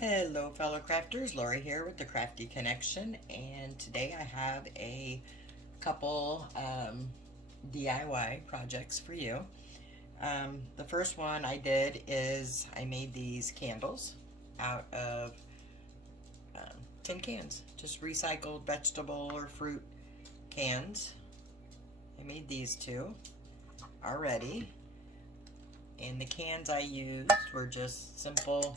Hello fellow crafters, Lori here with the Crafty Connection, and today I have a couple DIY projects for you. The first one I did is I made these candles out of tin cans, just recycled vegetable or fruit cans. I made these two already, and the cans I used were just simple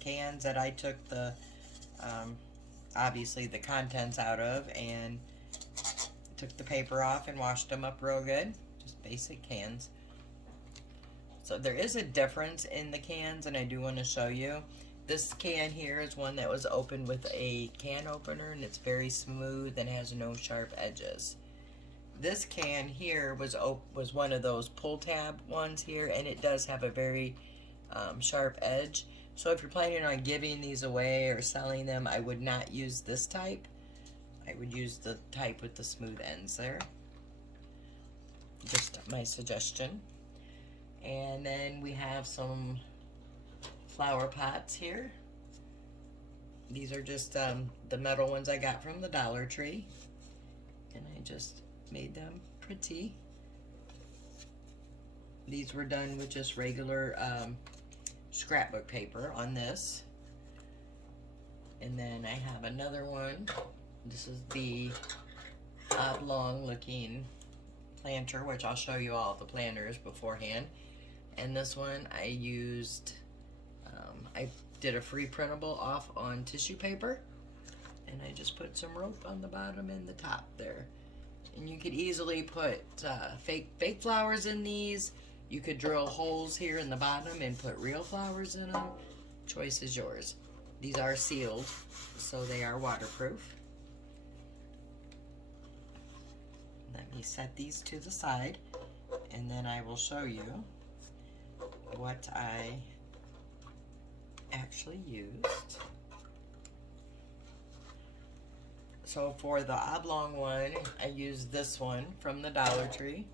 cans that I took the obviously the contents out of and took the paper off and washed them up real good. Just basic cans. So there is a difference in the cans, and I do want to show you. This can here is one that was opened with a can opener, and it's very smooth and has no sharp edges. This can here was one of those pull tab ones here, and it does have a very sharp edge. So if you're planning on giving these away or selling them, I would not use this type. I would use the type with the smooth ends there. Just my suggestion. And then we have some flower pots here. These are just the metal ones I got from the Dollar Tree. And I just made them pretty. These were done with just regular scrapbook paper on this. And then I have another one. This is the oblong looking planter, which I'll show you all the planters beforehand. And this one I used, I did a free printable off on tissue paper, and I just put some rope on the bottom and the top there. And you could easily put fake flowers in these. You could drill holes here in the bottom and put real flowers in them. Choice is yours. These are sealed, so they are waterproof. Let me set these to the side, and then I will show you what I actually used. So for the oblong one, I used this one from the Dollar Tree.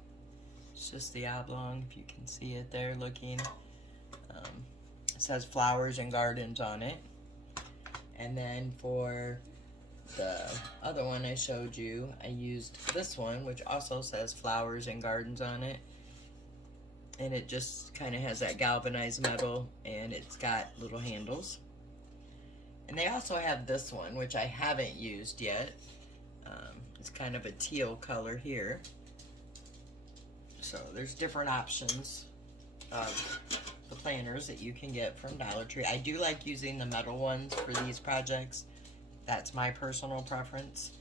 It's just the oblong, if you can see it there looking. It says flowers and gardens on it. And then for the other one I showed you, I used this one, which also says flowers and gardens on it. And it just kind of has that galvanized metal, and it's got little handles. And they also have this one, which I haven't used yet. It's kind of a teal color here. So there's different options of the planters that you can get from Dollar Tree. I do like using the metal ones for these projects. That's my personal preference.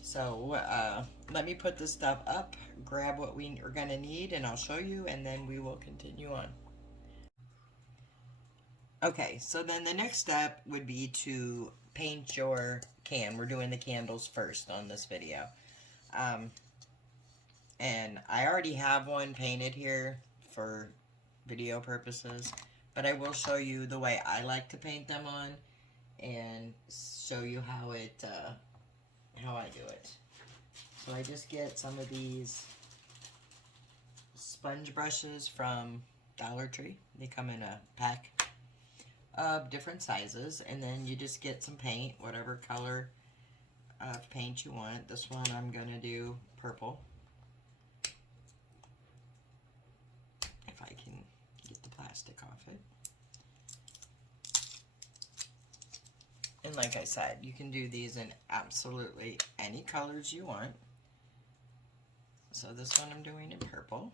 So let me put this stuff up, grab what we are going to need, and I'll show you, and then we will continue on. Okay, so then the next step would be to paint your can. We're doing the candles first on this video. And I already have one painted here for video purposes, but I will show you the way I like to paint them on and show you how I do it. So I just get some of these sponge brushes from Dollar Tree. They come in a pack of different sizes, and then you just get some paint, whatever color of paint you want. This one I'm gonna do purple. If I can get the plastic off it. And like I said, you can do these in absolutely any colors you want. So this one I'm doing in purple.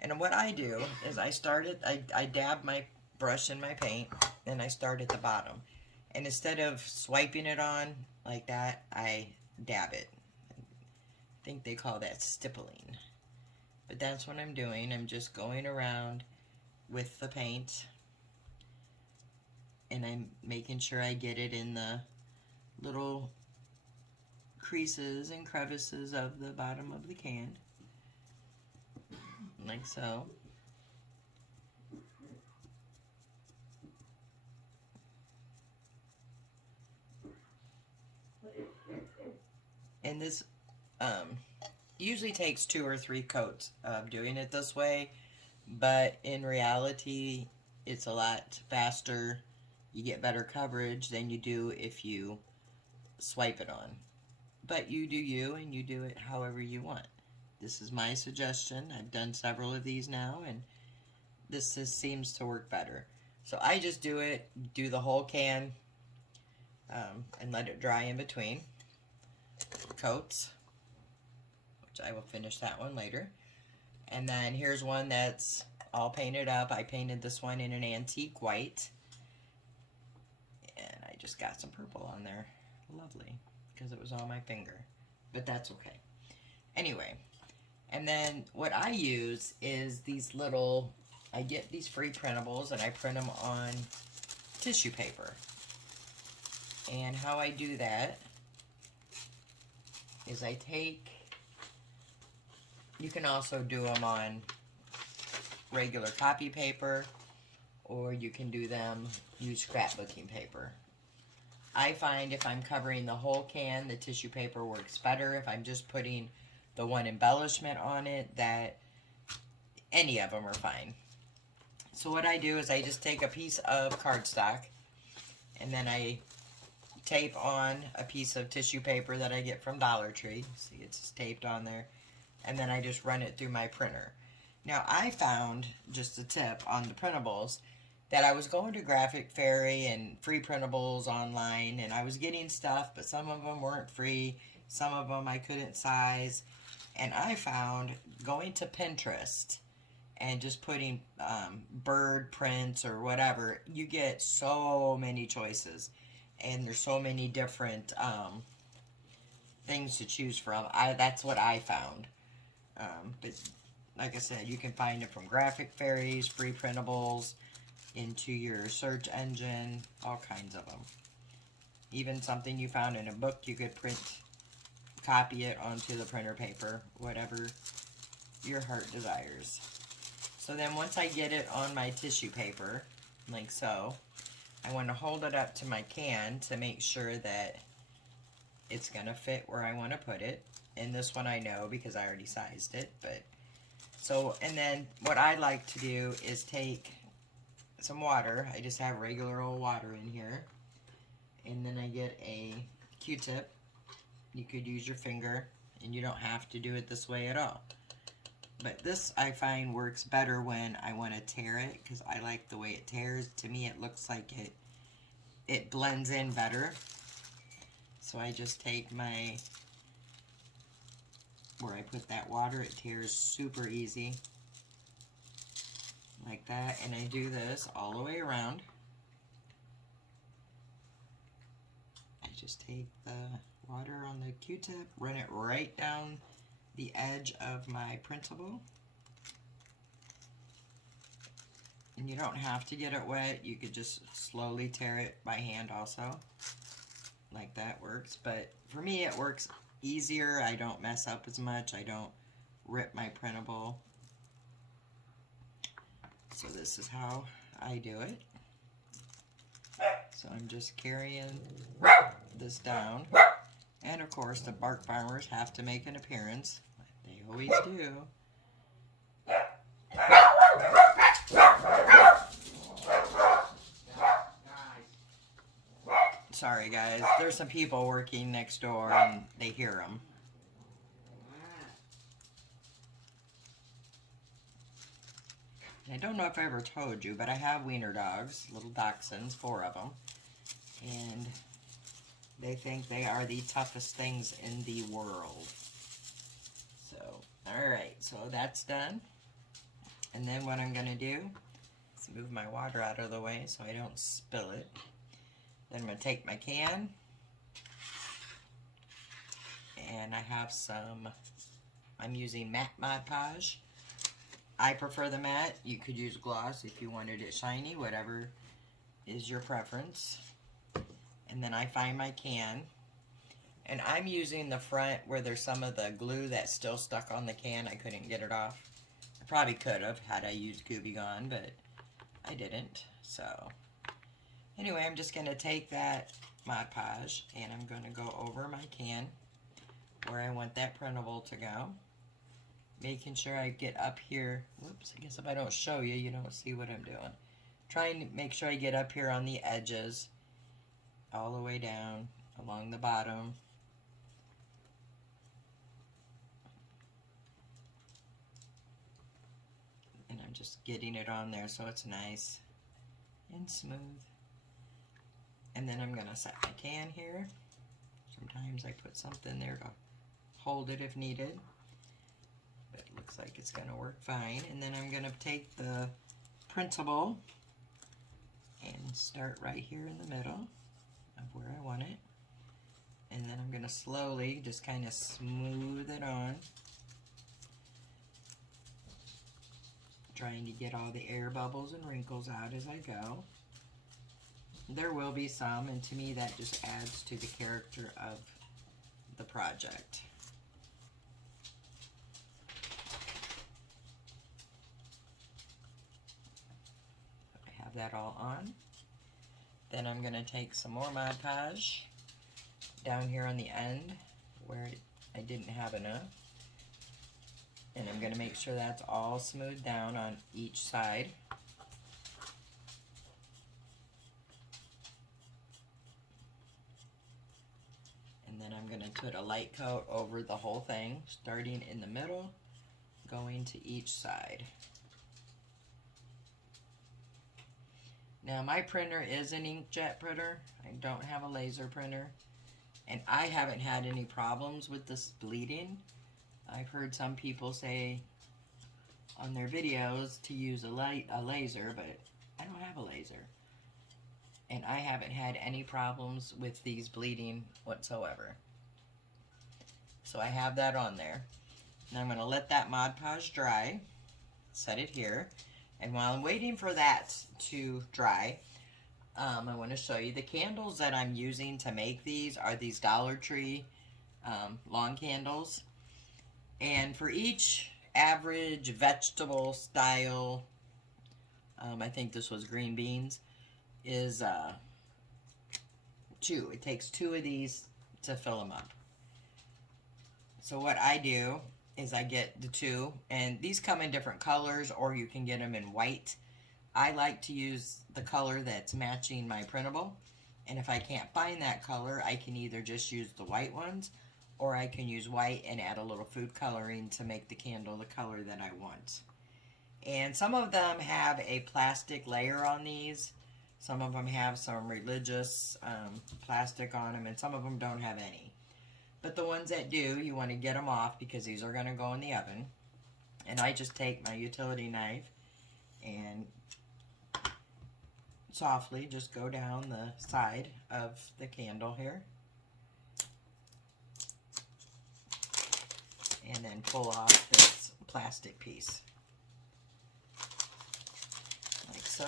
And what I do is I dab my brush in my paint, and I start at the bottom. And instead of swiping it on like that, I dab it. I think they call that stippling. But that's what I'm doing. I'm just going around with the paint, and I'm making sure I get it in the little creases and crevices of the bottom of the can. Like so. And this usually takes 2 or 3 coats of doing it this way, but in reality It's a lot faster. You get better coverage than you do if you swipe it on. But you do you, and you do it however you want. This is my suggestion. I've done several of these now, and this seems to work better. So I just do the whole can, and let it dry in between coats, which I will finish that one later. And then here's one that's all painted up. I painted this one in an antique white, and I just got some purple on there. Lovely, because it was on my finger, but that's okay. Anyway, and then what I use is these little, I get these free printables and I print them on tissue paper. And how I do that is I take, you can also do them on regular copy paper, or you can do them, use scrapbooking paper. I find if I'm covering the whole can, the tissue paper works better. If I'm just putting the one embellishment on it, that any of them are fine. So what I do is I just take a piece of cardstock, and then I tape on a piece of tissue paper that I get from Dollar Tree. See, it's taped on there. And then I just run it through my printer. Now, I found, just a tip on the printables, that I was going to Graphic Fairy and free printables online, and I was getting stuff, but some of them weren't free. Some of them I couldn't size. And I found going to Pinterest and just putting bird prints or whatever, you get so many choices. And there's so many different things to choose from. That's what I found. But like I said, you can find it from Graphic Fairies, free printables, into your search engine, all kinds of them. Even something you found in a book, you could copy it onto the printer paper, whatever your heart desires. So then once I get it on my tissue paper, like so, I want to hold it up to my can to make sure that it's going to fit where I want to put it. And this one I know because I already sized it. But so, and then what I like to do is take some water. I just have regular old water in here. And then I get a Q-tip. You could use your finger, and you don't have to do it this way at all. But this I find works better when I want to tear it, because I like the way it tears. To me, it looks like it blends in better. So I just take my, where I put that water, it tears super easy. Like that. And I do this all the way around. I just take the water on the Q-tip, run it right down the edge of my printable. And you don't have to get it wet. You could just slowly tear it by hand also. Like that works. But for me, it works easier. I don't mess up as much. I don't rip my printable. So this is how I do it. So I'm just carrying this down. And of course, the bark farmers have to make an appearance. They always do. Sorry guys, there's some people working next door and they hear them. I don't know if I ever told you, but I have wiener dogs, little dachshunds, 4 of them. And they think they are the toughest things in the world. So, alright, so that's done. And then what I'm going to do is move my water out of the way so I don't spill it. Then I'm going to take my can. And I have some, I'm using matte Mod Podge. I prefer the matte. You could use gloss if you wanted it shiny, whatever is your preference. And then I find my can. And I'm using the front where there's some of the glue that's still stuck on the can. I couldn't get it off. I probably could have had I used Gooby Gone, but I didn't. So anyway, I'm just going to take that Mod Podge and I'm going to go over my can where I want that printable to go. Making sure I get up here. Whoops, I guess if I don't show you, you don't see what I'm doing. trying to make sure I get up here on the edges, all the way down along the bottom. And I'm just getting it on there so it's nice and smooth. And then I'm gonna set my can here. Sometimes I put something there to hold it if needed, but it looks like it's gonna work fine. And then I'm gonna take the printable and start right here in the middle of where I want it. And then I'm gonna slowly just kind of smooth it on, trying to get all the air bubbles and wrinkles out as I go. There will be some, and to me that just adds to the character of the project. I have that all on. Then I'm going to take some more Mod Podge down here on the end where I didn't have enough. And I'm going to make sure that's all smoothed down on each side. And then I'm going to put a light coat over the whole thing, starting in the middle, going to each side. Now my printer is an inkjet printer. I don't have a laser printer. And I haven't had any problems with this bleeding. I've heard some people say on their videos to use a laser, but I don't have a laser. And I haven't had any problems with these bleeding whatsoever. So I have that on there. Now I'm going to let that Mod Podge dry, set it here, and while I'm waiting for that to dry, I want to show you the candles that I'm using to make these are these Dollar Tree long candles. And for each average vegetable style, I think this was green beans, is 2. It takes 2 of these to fill them up. So what I do is I get the 2, and these come in different colors, or you can get them in white. I like to use the color that's matching my printable, and if I can't find that color, I can either just use the white ones, or I can use white and add a little food coloring to make the candle the color that I want. And some of them have a plastic layer on these. Some of them have some religious plastic on them, and some of them don't have any. But the ones that do, you want to get them off because these are going to go in the oven. And I just take my utility knife and softly just go down the side of the candle here. And then pull off this plastic piece. Like so.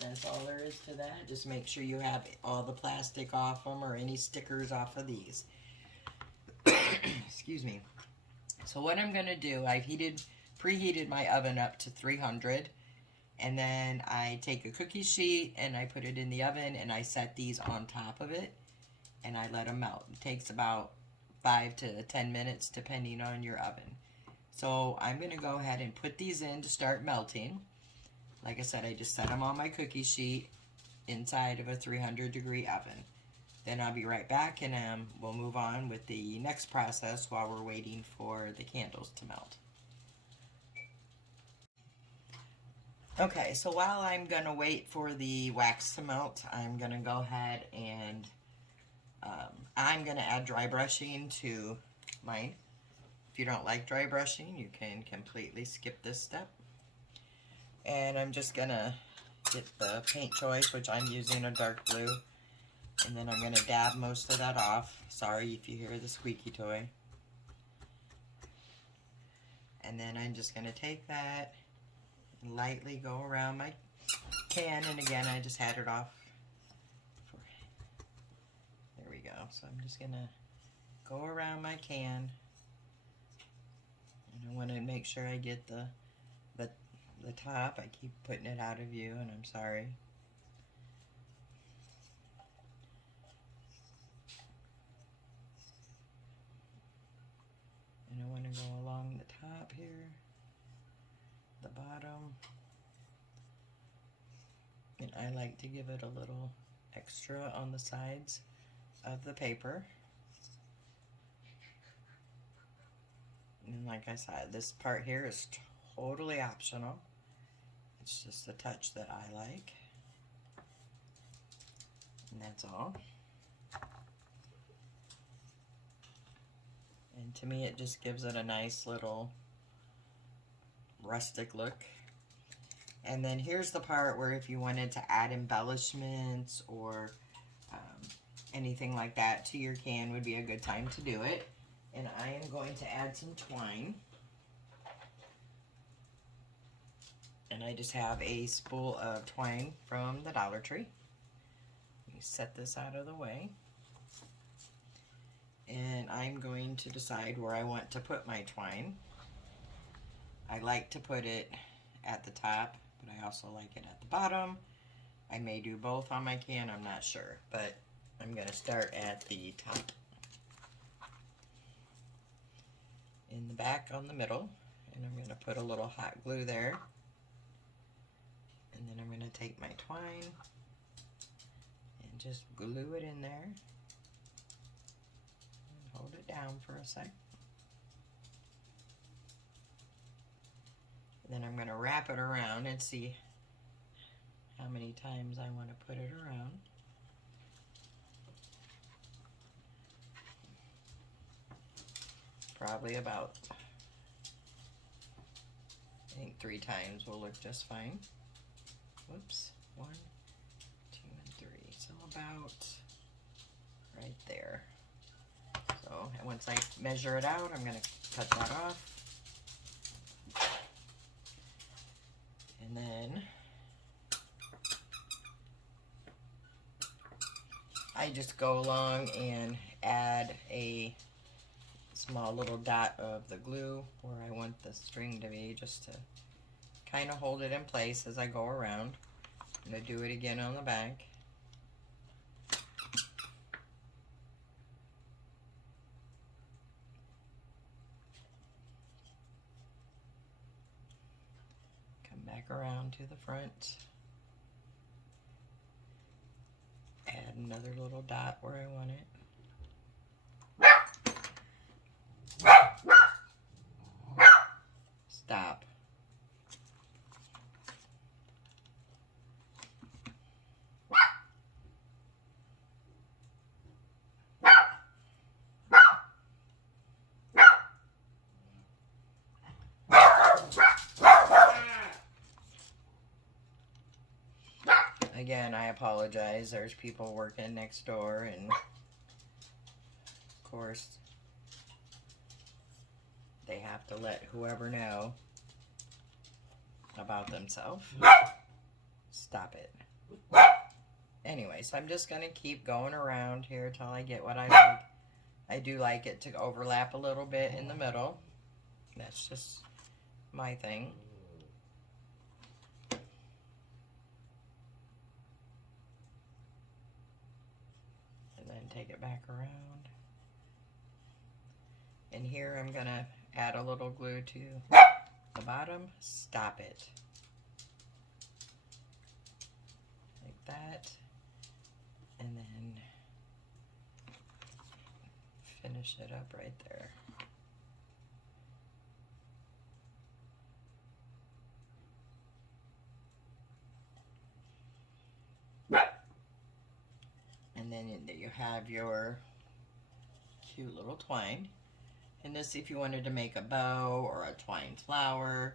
That's all there is to that. Just make sure you have all the plastic off them or any stickers off of these. Excuse me. So what I'm going to do, I've preheated my oven up to 300. And then I take a cookie sheet and I put it in the oven and I set these on top of it. And I let them melt. It takes about 5 to 10 minutes depending on your oven. So I'm going to go ahead and put these in to start melting. Like I said, I just set them on my cookie sheet inside of a 300-degree oven. Then I'll be right back and we'll move on with the next process while we're waiting for the candles to melt. Okay, so while I'm going to wait for the wax to melt, I'm going to go ahead and I'm going to add dry brushing to mine. If you don't like dry brushing, you can completely skip this step. And I'm just going to get the paint choice, which I'm using a dark blue. And then I'm going to dab most of that off. Sorry if you hear the squeaky toy. And then I'm just going to take that and lightly go around my can. And again, I just had it off. There we go. So I'm just going to go around my can. And I want to make sure I get the top. I keep putting it out of view, and I'm sorry. And I want to go along the top here, the bottom. I like to give it a little extra on the sides of the paper. And like I said, this part here is totally optional. It's just a touch that I like. And that's all. And to me, it just gives it a nice little rustic look. And then here's the part where if you wanted to add embellishments or anything like that to your can, would be a good time to do it. And I am going to add some twine. And I just have a spool of twine from the Dollar Tree. Let me set this out of the way. And I'm going to decide where I want to put my twine. I like to put it at the top, but I also like it at the bottom. I may do both on my can, I'm not sure, but I'm going to start at the top. In the back on the middle, and I'm going to put a little hot glue there. And then I'm going to take my twine and just glue it in there. And hold it down for a sec. And then I'm going to wrap it around and see how many times I want to put it around. Probably about, I think 3 times will look just fine. Whoops, 1, 2, and 3. So about right there. So and once I measure it out, I'm going to cut that off. And then I just go along and add a small little dot of the glue where I want the string to be, just to kind of hold it in place as I go around. I'm going to do it again on the back. Come back around to the front. Add another little dot where I want it. Stop. Again, I apologize. There's people working next door, and of course, they have to let whoever know about themselves. Stop it. Anyway, so I'm just going to keep going around here till I get what I like. I do like it to overlap a little bit in the middle. That's just my thing. And then take it back around. And here I'm going to add a little glue to the bottom. Stop it. Like that. And then finish it up right there. And then you have your cute little twine. And this, if you wanted to make a bow or a twine flower,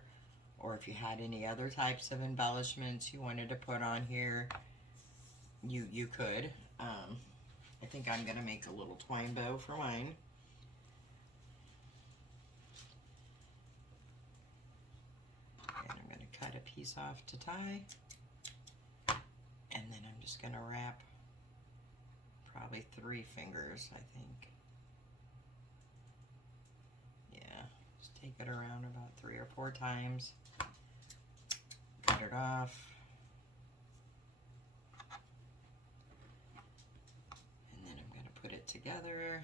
or if you had any other types of embellishments you wanted to put on here, you could. I think I'm going to make a little twine bow for mine. And I'm going to cut a piece off to tie. And then I'm just going to wrap probably 3 fingers, I think. Yeah, just take it around about 3 or 4 times. Cut it off. And then I'm going to put it together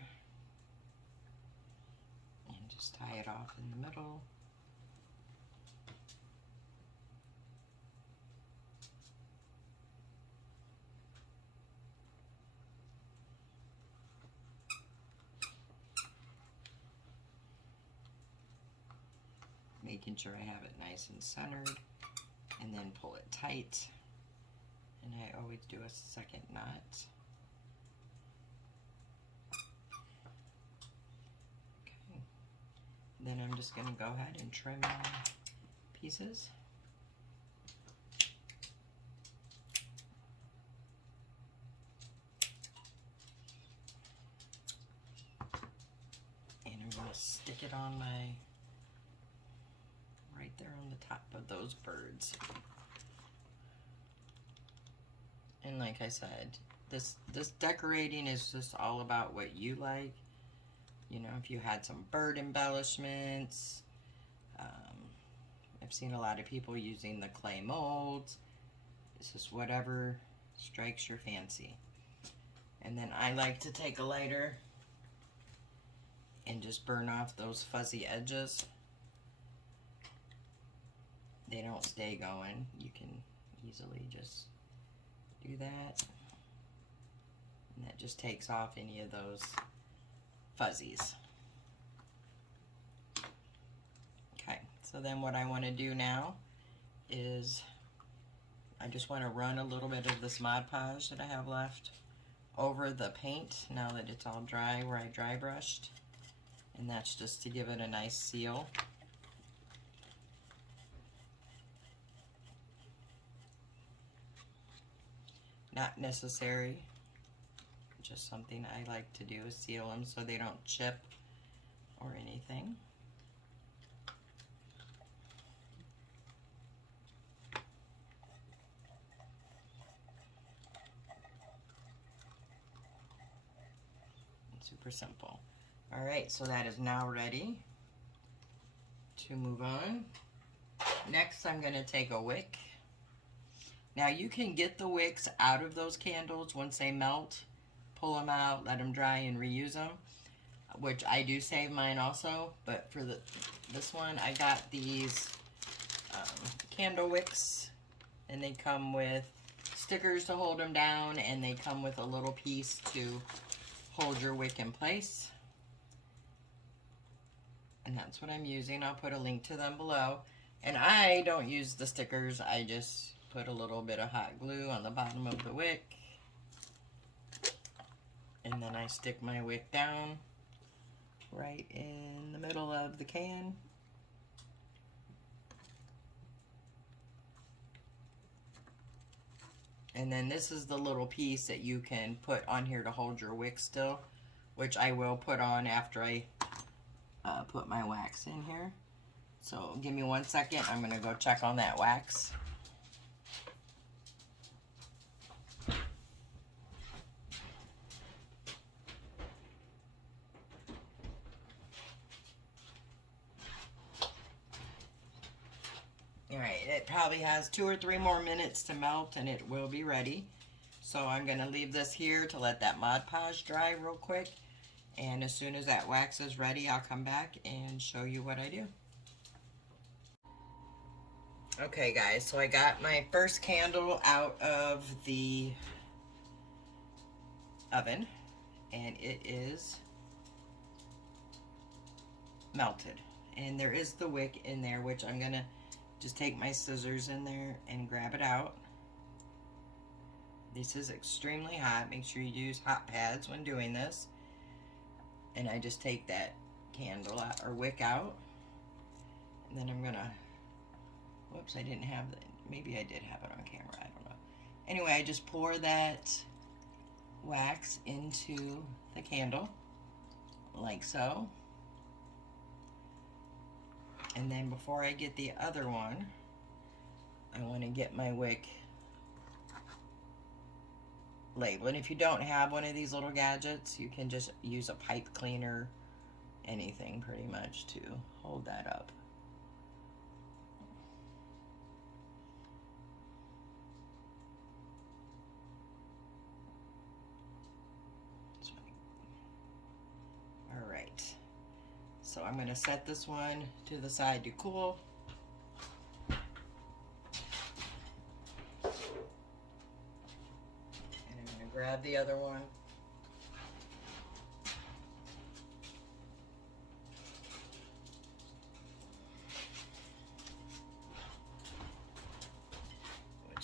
and just tie it off in the middle. making sure I have it nice and centered, and then pull it tight. And I always do a second knot. Okay. Then I'm just going to go ahead and trim my pieces. And I'm going to stick it on my, right there on the top of those birds. And like I said, this decorating is just all about what you like. You know, if you had some bird embellishments, I've seen a lot of people using the clay molds. It's just whatever strikes your fancy. And then I like to take a lighter and just burn off those fuzzy edges. They don't stay going. You can easily just do that, and that just takes off any of those fuzzies. Okay, so then what I want to do now is I just want to run a little bit of this Mod Podge that I have left over the paint now that it's all dry, where I dry brushed, and that's just to give it a nice seal. Not necessary, just something I like to do is seal them so they don't chip or anything. It's super simple. All right, so that is now ready to move on. Next, I'm going to take a wick. Now you can get the wicks out of those candles once they melt, pull them out, let them dry, and reuse them, which I do save mine also. But for this one, I got these candle wicks, and they come with stickers to hold them down, and they come with a little piece to hold your wick in place. And that's what I'm using. I'll put a link to them below. And I don't use the stickers, I just put a little bit of hot glue on the bottom of the wick, and then I stick my wick down right in the middle of the can. And then this is the little piece that you can put on here to hold your wick still, which I will put on after I put my wax in here. So give me 1 second, I'm gonna go check on that wax. Alright, it probably has 2 or 3 more minutes to melt and it will be ready. So I'm going to leave this here to let that Mod Podge dry real quick. And as soon as that wax is ready, I'll come back and show you what I do. Okay guys, so I got my first candle out of the oven and it is melted. And there is the wick in there, which I'm going to just take my scissors in there and grab it out. This is extremely hot. Make sure you use hot pads when doing this. And I just take that candle out, or wick out. And then I'm gonna, whoops, I didn't have that. Maybe I did have it on camera, I don't know. Anyway, I just pour that wax into the candle, like so. And then before I get the other one, I want to get my wick labeled. And if you don't have one of these little gadgets, you can just use a pipe cleaner, anything pretty much, to hold that up. All right. So I'm going to set this one to the side to cool. And I'm going to grab the other one.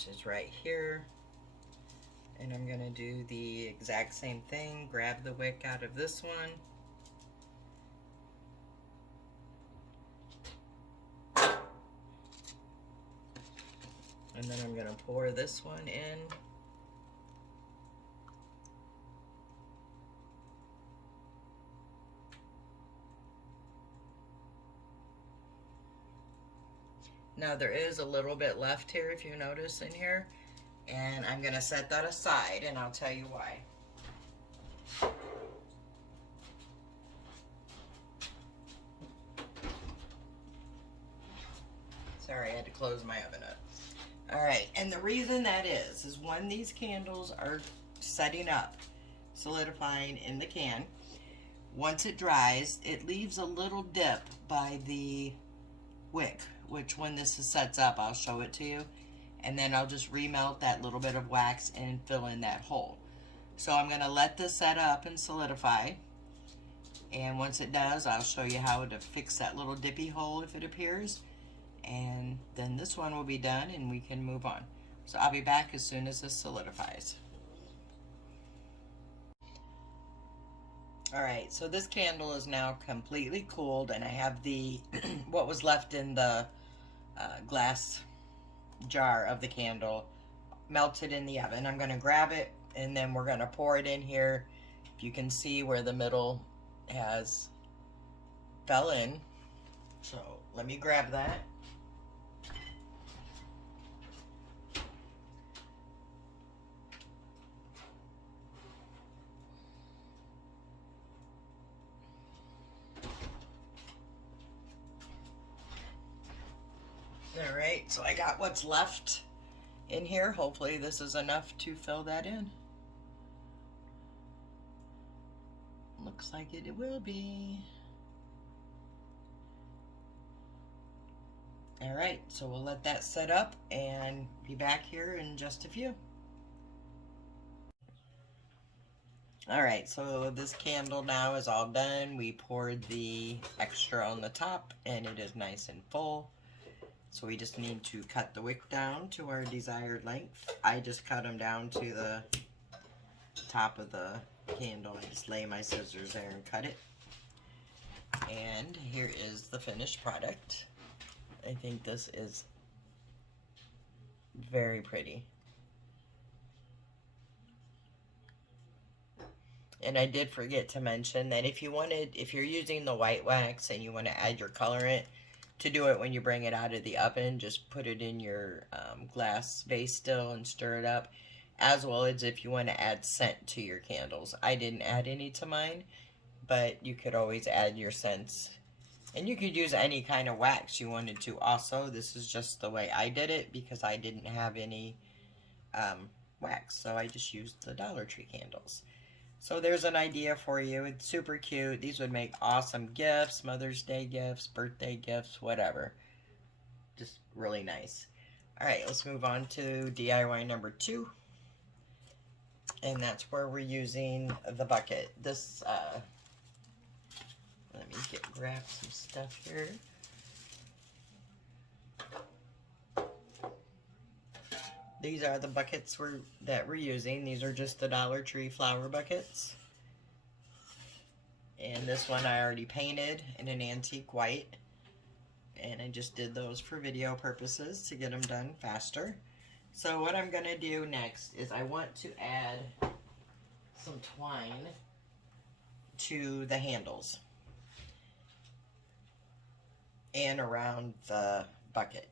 which is right here. And I'm gonna do the exact same thing, grab the wick out of this one. And then I'm gonna pour this one in. Now there is a little bit left here, if you notice in here, and I'm gonna set that aside and I'll tell you why. Sorry, I had to close my oven up. All right, and the reason that is when these candles are setting up, solidifying in the can, once it dries, it leaves a little dip by the wick, which when this sets up, I'll show it to you. And then I'll just remelt that little bit of wax and fill in that hole. So I'm gonna let this set up and solidify. And once it does, I'll show you how to fix that little dippy hole if it appears. And then this one will be done and we can move on. So I'll be back as soon as this solidifies. All right, so this candle is now completely cooled and I have the what was left in the glass jar of the candle melted in the oven. I'm gonna grab it and then we're gonna pour it in here. If you can see where the middle has fell in. So let me grab that. All right, so I got what's left in here. Hopefully this is enough to fill that in. Looks like it will be. All right, so we'll let that set up and be back here in just a few. All right, so this candle now is all done. We poured the extra on the top and it is nice and full. So we just need to cut the wick down to our desired length. I just cut them down to the top of the candle. I just lay my scissors there and cut it. And here is the finished product. I think this is very pretty. And I did forget to mention that if you're using the white wax and you want to add your colorant, to do it when you bring it out of the oven, just put it in your glass vase still and stir it up, as well as if you want to add scent to your candles. I didn't add any to mine, but you could always add your scents. And you could use any kind of wax you wanted to also. This is just the way I did it because I didn't have any wax, so I just used the Dollar Tree candles. So there's an idea for you. It's super cute. These would make awesome gifts, Mother's Day gifts, birthday gifts, whatever. Just really nice. All right, let's move on to DIY number 2. And that's where we're using the bucket. This, let me grab some stuff here. These are the buckets that we're using. These are just the Dollar Tree flower buckets. And this one I already painted in an antique white. And I just did those for video purposes to get them done faster. So what I'm going to do next is I want to add some twine to the handles and around the bucket.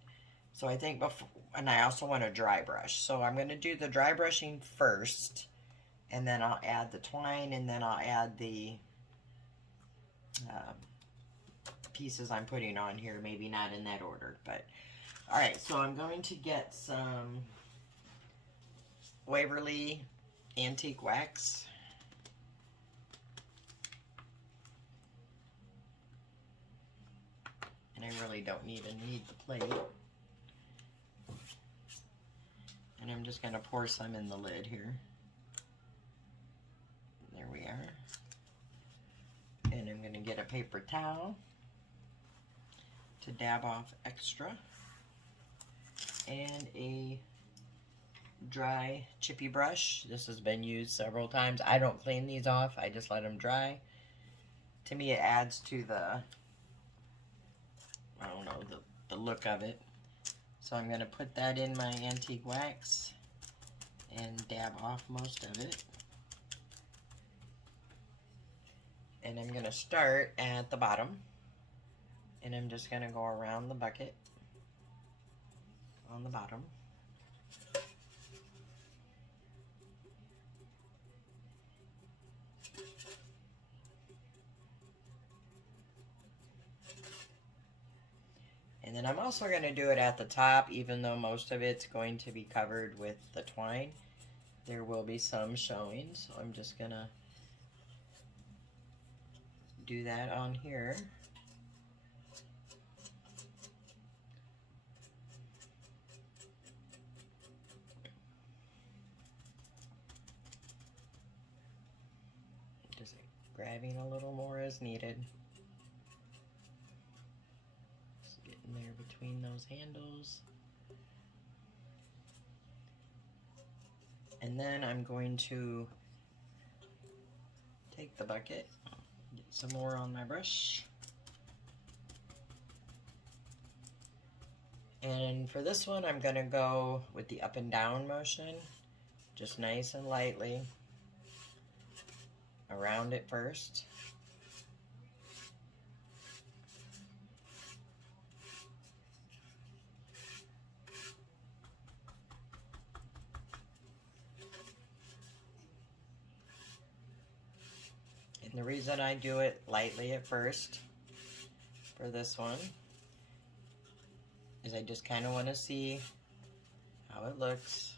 So I think before, and I also want a dry brush. So I'm going to do the dry brushing first, and then I'll add the twine, and then I'll add the pieces I'm putting on here. Maybe not in that order, but all right. So I'm going to get some Waverly antique wax. And I really don't need the plate. And I'm just going to pour some in the lid here. There we are. And I'm going to get a paper towel to dab off extra. And a dry chippy brush. This has been used several times. I don't clean these off, I just let them dry. To me, it adds to the, I don't know, the look of it. So I'm going to put that in my antique wax and dab off most of it. And I'm going to start at the bottom, and I'm just going to go around the bucket on the bottom. And then I'm also going to do it at the top, even though most of it's going to be covered with the twine. There will be some showing, so I'm just going to do that on here. Just grabbing a little more as needed. Just getting there between those handles. And then I'm going to take the bucket, get some more on my brush. And for this one, I'm going to go with the up and down motion, just nice and lightly around it first. And the reason I do it lightly at first for this one is I just kind of want to see how it looks.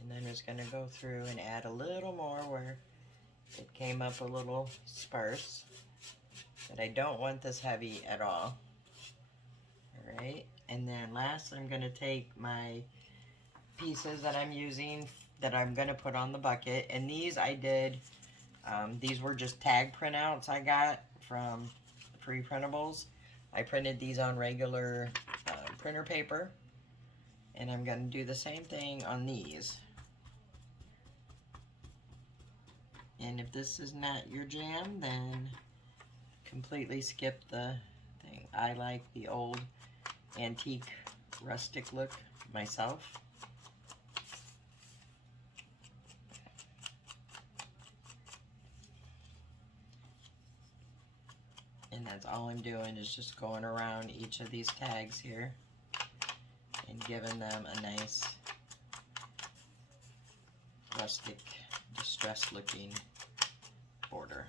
And then I'm just going to go through and add a little more where it came up a little sparse. But I don't want this heavy at all. Alright, and then last I'm going to take my pieces that I'm using that I'm going to put on the bucket. And these I did, these were just tag printouts I got from Free Printables. I printed these on regular printer paper. And I'm going to do the same thing on these. And if this is not your jam, then completely skip the thing. I like the old antique rustic look myself. And that's all I'm doing is just going around each of these tags here and giving them a nice rustic, distressed looking border.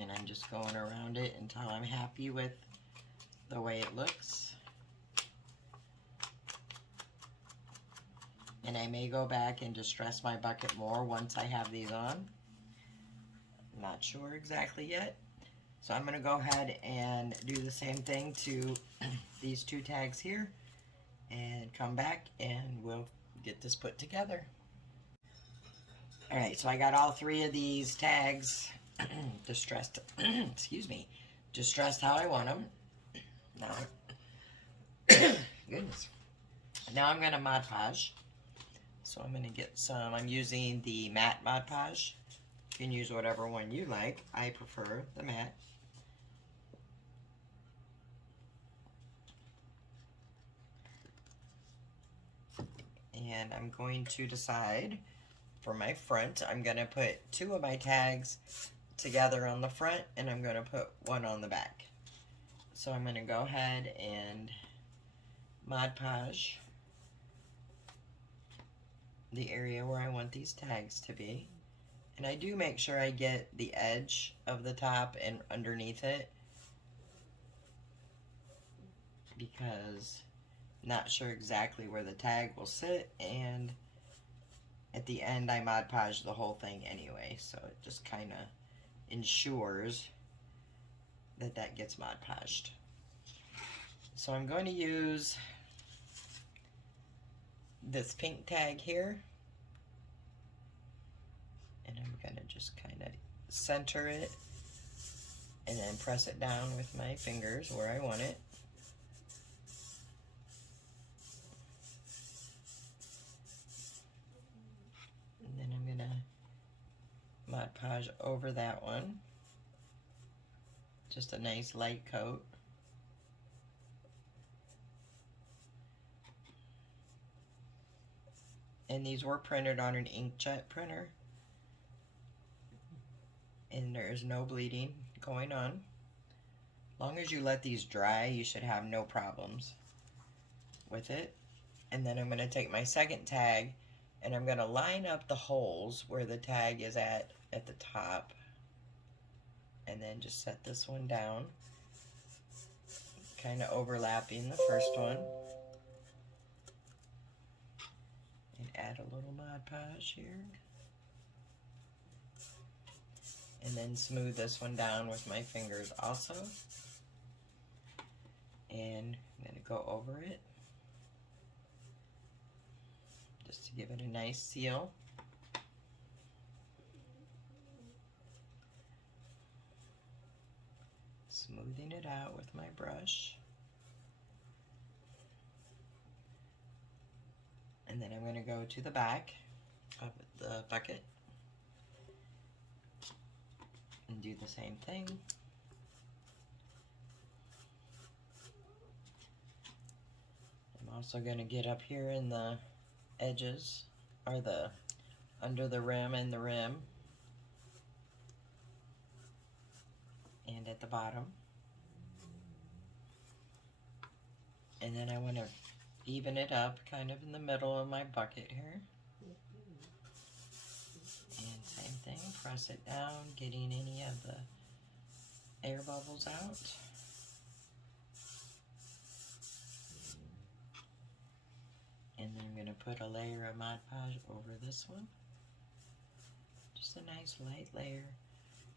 And I'm just going around it until I'm happy with the way it looks. And I may go back and distress my bucket more once I have these on. I'm not sure exactly yet. So I'm going to go ahead and do the same thing to these two tags here and come back and we'll get this put together. Alright, so I got all three of these tags distressed, excuse me, distressed how I want them. Now, goodness. Now I'm going to Mod Podge. So I'm going to get some, I'm using the matte Mod Podge. You can use whatever one you like. I prefer the matte. And I'm going to decide for my front, I'm going to put two of my tags together on the front and I'm going to put one on the back. So I'm going to go ahead and Mod Podge the area where I want these tags to be. And I do make sure I get the edge of the top and underneath it because I'm not sure exactly where the tag will sit, and at the end I Mod Podge the whole thing anyway, so it just kind of ensures that that gets Mod Podged. So I'm going to use this pink tag here, and I'm going to just kind of center it and then press it down with my fingers where I want it. And then I'm going to Mod Podge over that one. Just a nice light coat. And these were printed on an inkjet printer. And there is no bleeding going on. As long as you let these dry, you should have no problems with it. And then I'm going to take my second tag and I'm going to line up the holes where the tag is at the top. And then just set this one down, kind of overlapping the first one. And add a little Mod Podge here. And then smooth this one down with my fingers also. And I'm going to go over it just to give it a nice seal. Smoothing it out with my brush. And then I'm going to go to the back of the bucket and do the same thing. I'm also going to get up here in the edges, or the under the rim and the rim, and at the bottom. And then I want to even it up kind of in the middle of my bucket here. And same thing, press it down, getting any of the air bubbles out. And then I'm going to put a layer of Mod Podge over this one. Just a nice light layer,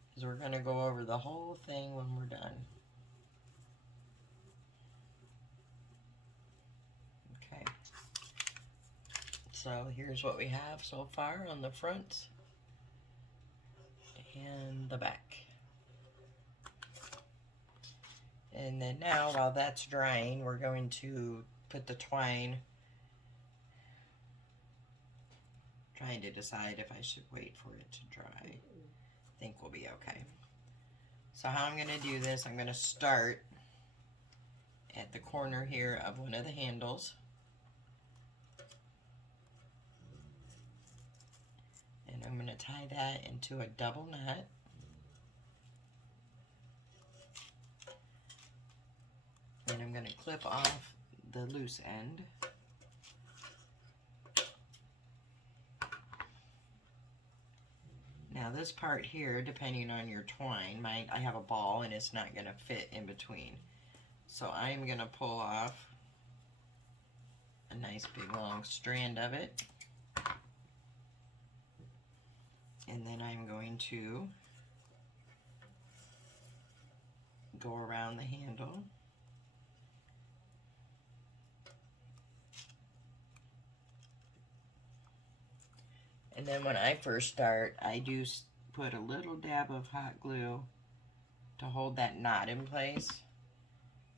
because we're going to go over the whole thing when we're done. Okay. So here's what we have so far on the front and the back. And then now, while that's drying, we're going to put the twine. Trying to decide if I should wait for it to dry. I think we'll be okay. So how I'm going to do this, I'm going to start at the corner here of one of the handles. And I'm going to tie that into a double knot. And I'm going to clip off the loose end. Now this part here, depending on your twine, I have a ball and it's not going to fit in between. So I'm going to pull off a nice big long strand of it. And then I'm going to go around the handle. And then when I first start, I do put a little dab of hot glue to hold that knot in place,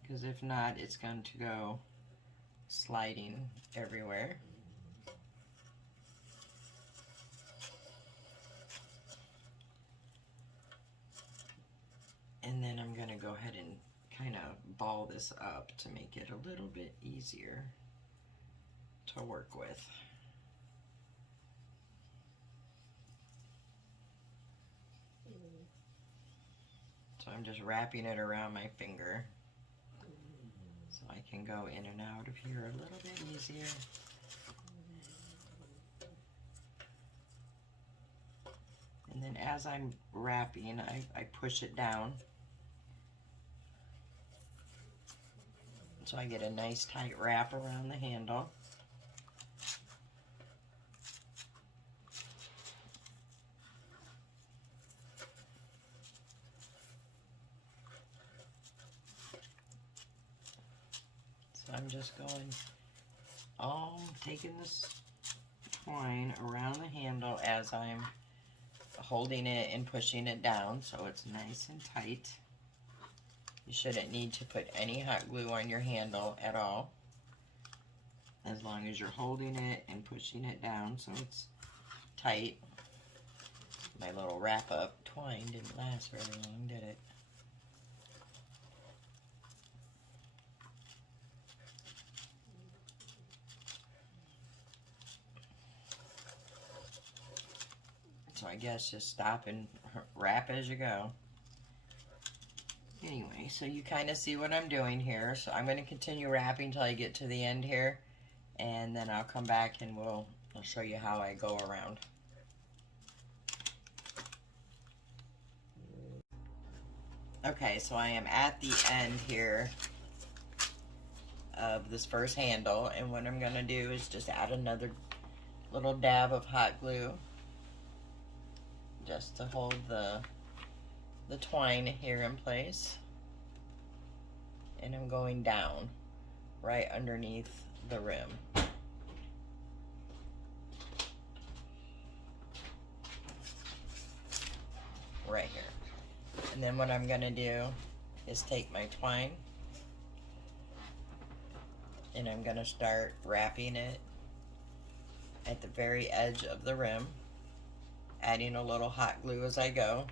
because if not, it's going to go sliding everywhere. And then I'm going to go ahead and kind of ball this up to make it a little bit easier to work with. So I'm just wrapping it around my finger so I can go in and out of here a little bit easier. And then as I'm wrapping, I push it down so I get a nice tight wrap around the handle. I'm just going, taking this twine around the handle as I'm holding it and pushing it down so it's nice and tight. You shouldn't need to put any hot glue on your handle at all, as long as you're holding it and pushing it down so it's tight. My little wrap up twine didn't last very long, did it? So I guess just stop and wrap as you go. Anyway, so you kind of see what I'm doing here. So I'm going to continue wrapping until I get to the end here, and then I'll come back and I'll show you how I go around. Okay, so I am at the end here of this first handle, and what I'm going to do is just add another little dab of hot glue just to hold the twine here in place. And I'm going down right underneath the rim. Right here. And then what I'm gonna do is take my twine and I'm gonna start wrapping it at the very edge of the rim, adding a little hot glue as I go.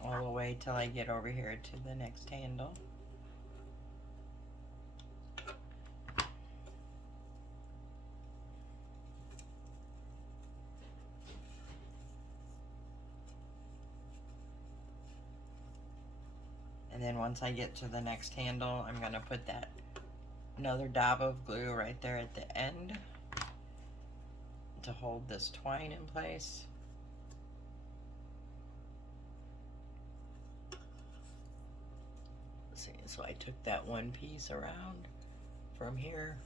All the way till I get over here to the next handle. And then once I get to the next handle, I'm gonna put that another dab of glue right there at the end to hold this twine in place. See, so I took that one piece around from here,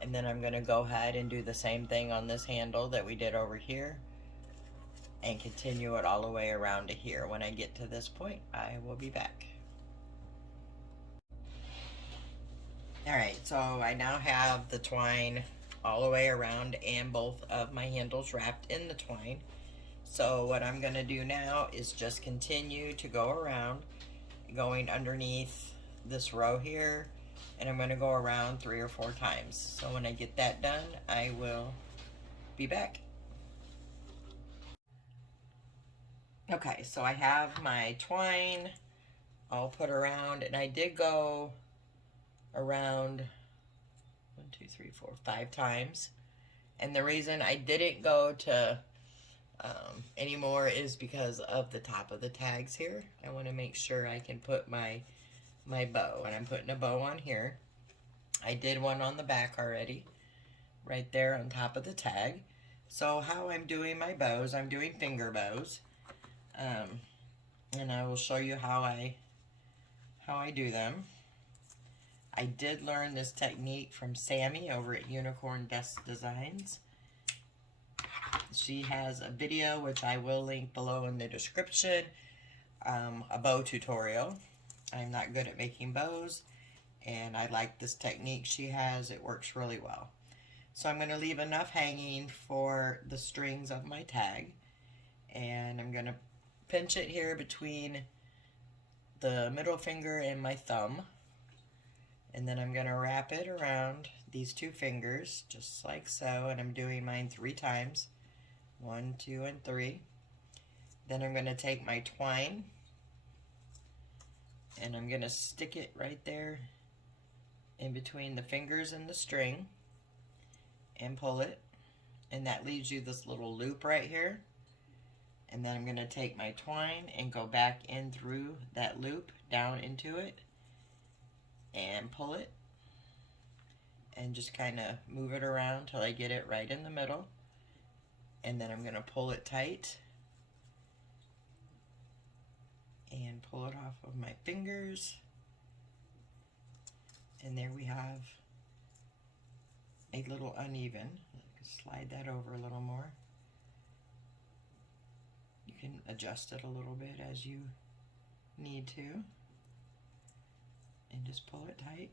and then I'm gonna go ahead and do the same thing on this handle that we did over here and continue it all the way around to here. When I get to this point, I will be back. Alright, so I now have the twine all the way around and both of my handles wrapped in the twine. So what I'm going to do now is just continue to go around, going underneath this row here, and I'm going to go around 3 or 4 times. So when I get that done, I will be back. Okay, so I have my twine all put around, and I did go around 5 times. And the reason I didn't go to anymore is because of the top of the tags here. I want to make sure I can put my bow, and I'm putting a bow on here. I did one on the back already, right there on top of the tag. So how I'm doing my bows, I'm doing finger bows. And I will show you how I do them. I did learn this technique from Sammy over at Unicorn Desk Designs. She has a video, which I will link below in the description, a bow tutorial. I'm not good at making bows, and I like this technique she has. It works really well. So I'm going to leave enough hanging for the strings of my tag, and I'm going to pinch it here between the middle finger and my thumb, and then I'm going to wrap it around these 2 fingers just like so, and I'm doing mine 3 times, 1, 2, and 3. Then I'm going to take my twine and I'm going to stick it right there in between the fingers and the string and pull it, and that leaves you this little loop right here. And then I'm going to take my twine and go back in through that loop down into it and pull it and just kind of move it around till I get it right in the middle. And then I'm going to pull it tight and pull it off of my fingers. And there we have a little uneven. Slide that over a little more. You can adjust it a little bit as you need to. And just pull it tight.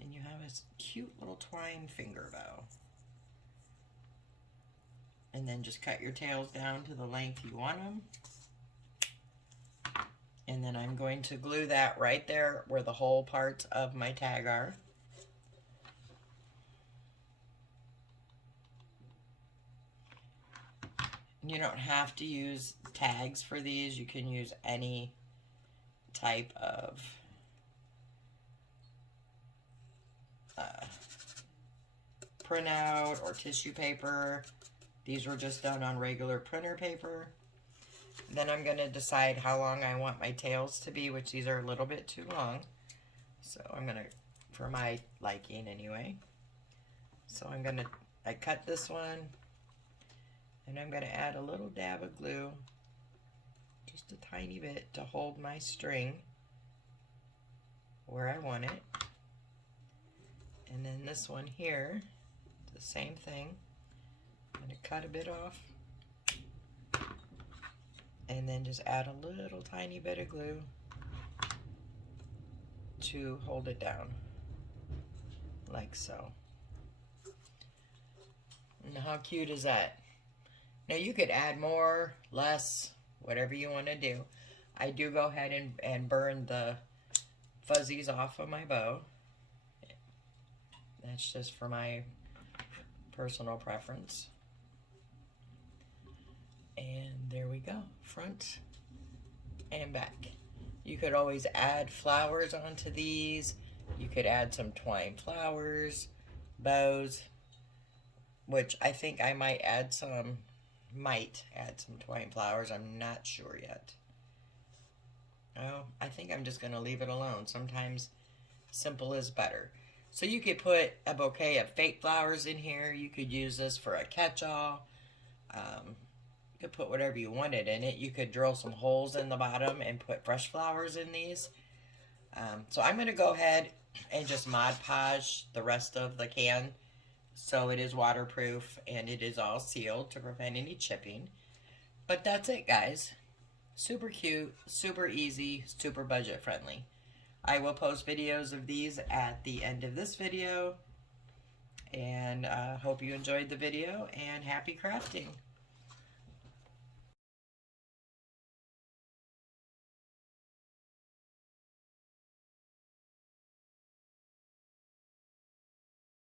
And you have a cute little twine finger bow. And then just cut your tails down to the length you want them. And then I'm going to glue that right there where the whole parts of my tag are. You don't have to use tags for these. You can use any type of printout or tissue paper. These were just done on regular printer paper. Then I'm going to decide how long I want my tails to be, which these are a little bit too long. So I'm going to, for my liking anyway. So I cut this one, and I'm going to add a little dab of glue, just a tiny bit, to hold my string where I want it. And then this one here, the same thing. I'm going to cut a bit off. And then just add a little tiny bit of glue to hold it down, like so. And how cute is that? Now you could add more, less, whatever you want to do. I do go ahead and burn the fuzzies off of my bow. That's just for my personal preference. And there we go, front and back. You could always add flowers onto these. You could add some twine flowers, bows, which I think I might add some twine flowers. I'm not sure yet. Oh, I think I'm just gonna leave it alone. Sometimes simple is better. So you could put a bouquet of fake flowers in here. You could use this for a catch-all. You could put whatever you wanted in it. You could drill some holes in the bottom and put fresh flowers in these. So I'm going to go ahead and just Mod Podge the rest of the can so it is waterproof and it is all sealed to prevent any chipping. But that's it, guys. Super cute, super easy, super budget friendly. I will post videos of these at the end of this video. And hope you enjoyed the video, and happy crafting.